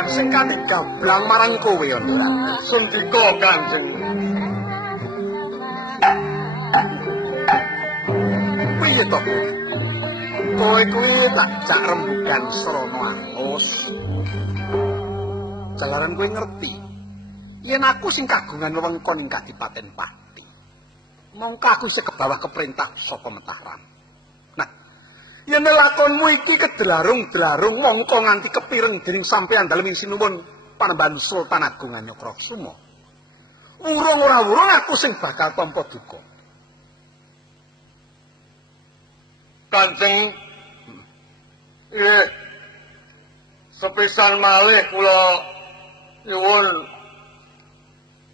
rembugan sing kate gablang marang kowe Andoran. Sendika Kanjeng. Piye to? Kowe kuwi tak jak rembugan srana alus. Jalaran kowe ngerti yen aku sing kagungan wewengkon ing Kadipaten Pati. Mongko aku isih kebawah keperintah saka Mataram. Nah, yen lakonmu iki kedlarung-dlarung mongko nganti kepireng dening sampeyan dalem sinuwun Panembahan Sultan Agung Anyokrosumo. Urung ora wurung aku sing bakal tampa duka. Kanjeng, sepisan malih kula nyuwun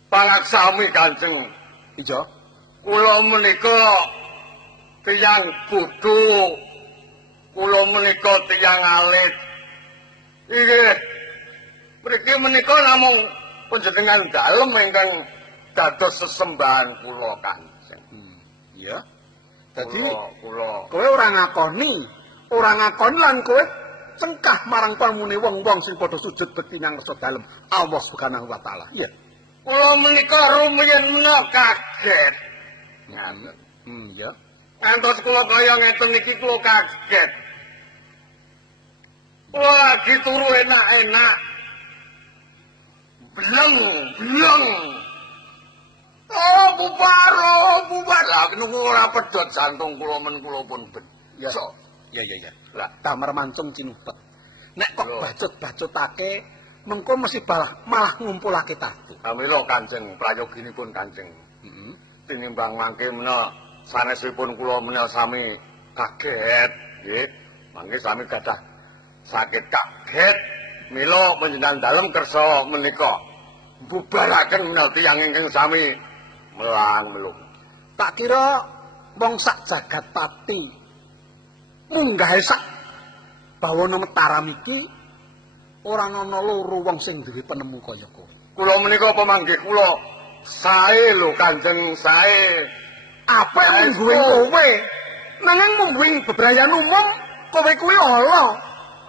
pangaksami Kanjeng. Iya. Kula menika tiyang bodho, kula menika tiyang alit. Inggih, mriki menika namung panjenengan dalem ingkang dados sesembahan kula Kanjeng. Iya. Dadi kula kowe ora ngakoni lan kowe cengkah marang pamune wong-wong sing padha sujud bekti nang rasa dalem Allah Subhanahu wa taala. Iya. Kula menika rumiyin menawa kaget. Iya. Ngantos kula kaya ngeten iki kula kaget. Kula lagi turu enak-enak. Bleng. Oh, bubar. Lah niku ora pedhot jantung kula men kula pun bejo. Iya. Lah damar mancung cinupet. Nek kok bacut-bacutake mengko mesti malah ngumpulake tatu. Kamila Kanjeng prayoginipun Kanjeng. Tinimbang mangke menawa sanesipun kula menawa sami kaget, nggih. Mangke sami gadah sakit kaget. Mila panjenengan dalem kersa menika mbubaraken menawa tiyang ingkang sami melang-melung. Tak kira wong sak jagat pati munggahe sak bawana Mataram iki ora ana loro wong sing duwe penemu kaya kowe. Kula menika pamanggih kula sae lho Kanjeng, sae. Apa yang mungguing kowe? Nanging mungguing bebrayan umum kowe kuwi ala.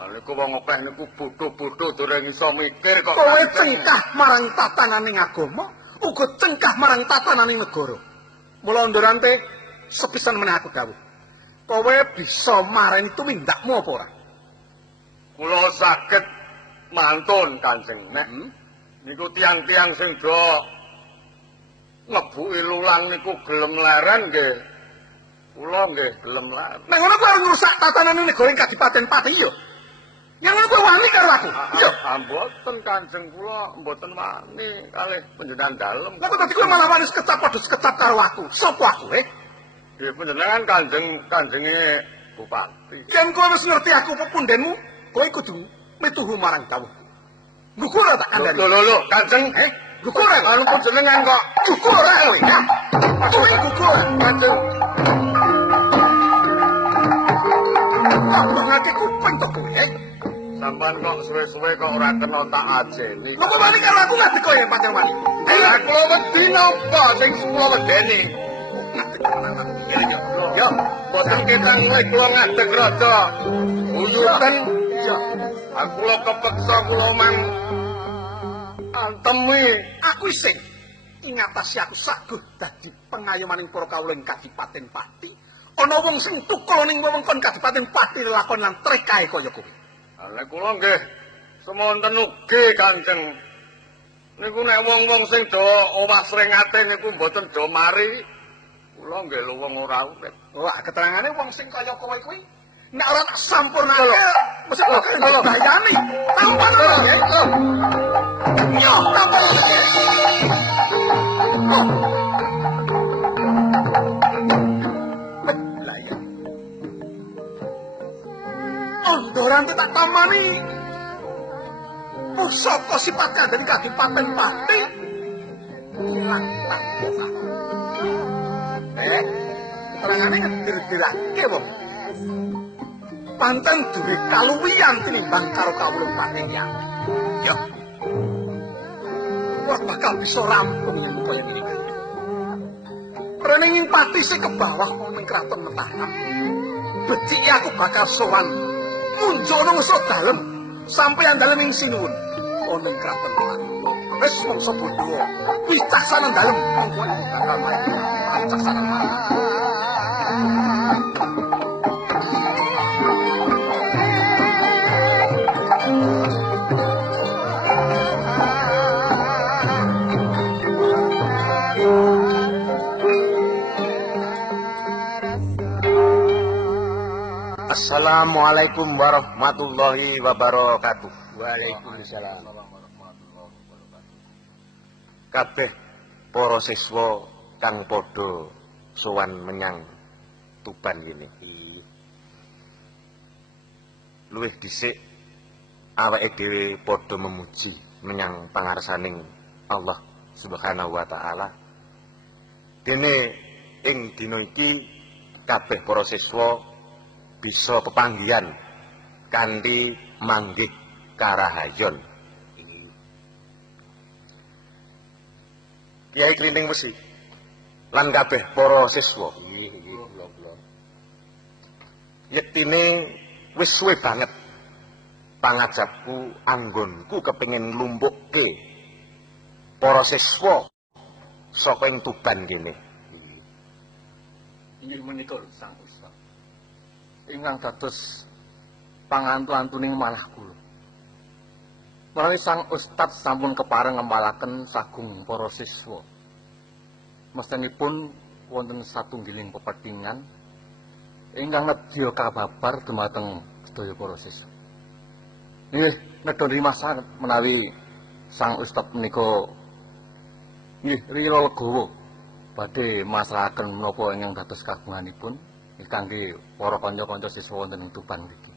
Niku wong akeh niku bodho-bodho durung iso mikir kok. Kowe cengkah marang tatananing agama, uga cengkah marang tatananing negara. Mula ndorante sepisan meneh aku dawuh. Kowe bisa mareni tumindakmu apa ora? Kula saged mantun Kanjeng. Nek niku tiang-tiang sing do ngebuki lulang niku gelem leren nggih. Kula nggih gelem leren. Nek ngono kowe ngrusak tatanan negara ing Kadipaten Pati ya. Yang ngono kowe wani karo aku. Iya. Mboten Kanjeng kula mboten wani kalih panjenengan dalem. Lah kok dadi kowe malah wani sekecap padha sekecap karo aku. Sopo aku, Nggih panjenengan Kanjenge Bupati. Yen kowe wis ngerti aku pepundenmu, kowe kudu mituhu marang dawuhku. Gugur tak kandhani. Lho, Kanjeng, gugur anu panjenengan kok gugur kowe. Kowe gugur, Kanjeng. Ngake kuping to kowe. Sampan kok suwe-suwe kok ora kena tak ajeni. Lho kok wani karo aku ngerti kowe pancen wani. Lah kula wedi napa sing kula wedeni. Ya, boten ketang wae kula ngadeg rada. Uyutan. Ya. Aku kula kepeksa kula mang antemi. Aku sing ingatasi aku saguh dadi pengayomaning para kawula ing Kadipaten Pati. Ana wong sing tukul ning wewengkon Kadipaten Pati lakon lan trekae kaya kowe. Lah kula nggih semonten ugi Kanjeng. Niku nek wong-wong sing do omah sringate niku mboten do mari. Kula nggih lho wong ora urip. Wah, keterangane wong sing kaya kowe kuwi nek ora tak sampurnake mesti bakal bayani. Tampan lho ya. Yo, tampan. Lah ya. Ondoran tak tamani. Pusaka sifat kandhani Kadipaten Pati. Ilang tak. Terangane ngedir-dirake wong. Panten duwe kaluwihan tinimbang karo kawula panjenengan. Ya. Wah bakal bisa rampung yen kaya ngene. Renenging pati sing ke bawah ning kraton Mataram. Becike aku bakal sowan munjono ngesuk dalem sampeyan dalem ing sinuwun. ana ing kraton Pati. Wis mangsa bodho. Wicaksana dalem mongko bakal main. Wicaksana dalem. Assalamualaikum warahmatullahi wabarakatuh. Waalaikumsalam. Kabeh para siswa kang padha sowan menyang Tuban ngene. Luwih dhisik awake dhewe padha memuji menyang pangarsaning Allah Subhanahu wa taala. Dene ing dina iki kabeh para siswa bisa pepanggihan kanthi manggih karahayon. Kiai Krinting Wesi lan kabeh para siswa. Yektine wis suwe banget pangajapku anggonku kepengin nglumpukke para siswa saka ing Tuban kene. Inggih menika Sang Ustaz. Ingkang dados pangantu-antuning manah kula. Menawi Sang Ustaz sampun kepareng ngempalaken sagung para siswa. Mestenipun wonten satunggiling pepethingan ingkang nedya kababar dumateng sedaya para siswa. Nggih, nedha nrima sanget menawi Sang Ustaz menika nggih rila legawa badhe masrahaken menapa ingkang dados kagunganipun kangge para kanca-kanca siswa wonten ing Tuban mriki.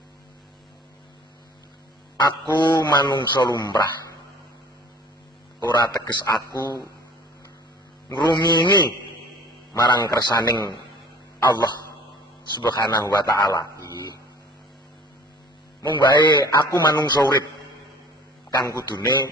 Aku manungsa lumrah. Ora teges aku ngrumingi marang kersaning Allah Subhanahu wa taala. Mung wae aku manungsa urip kang kudune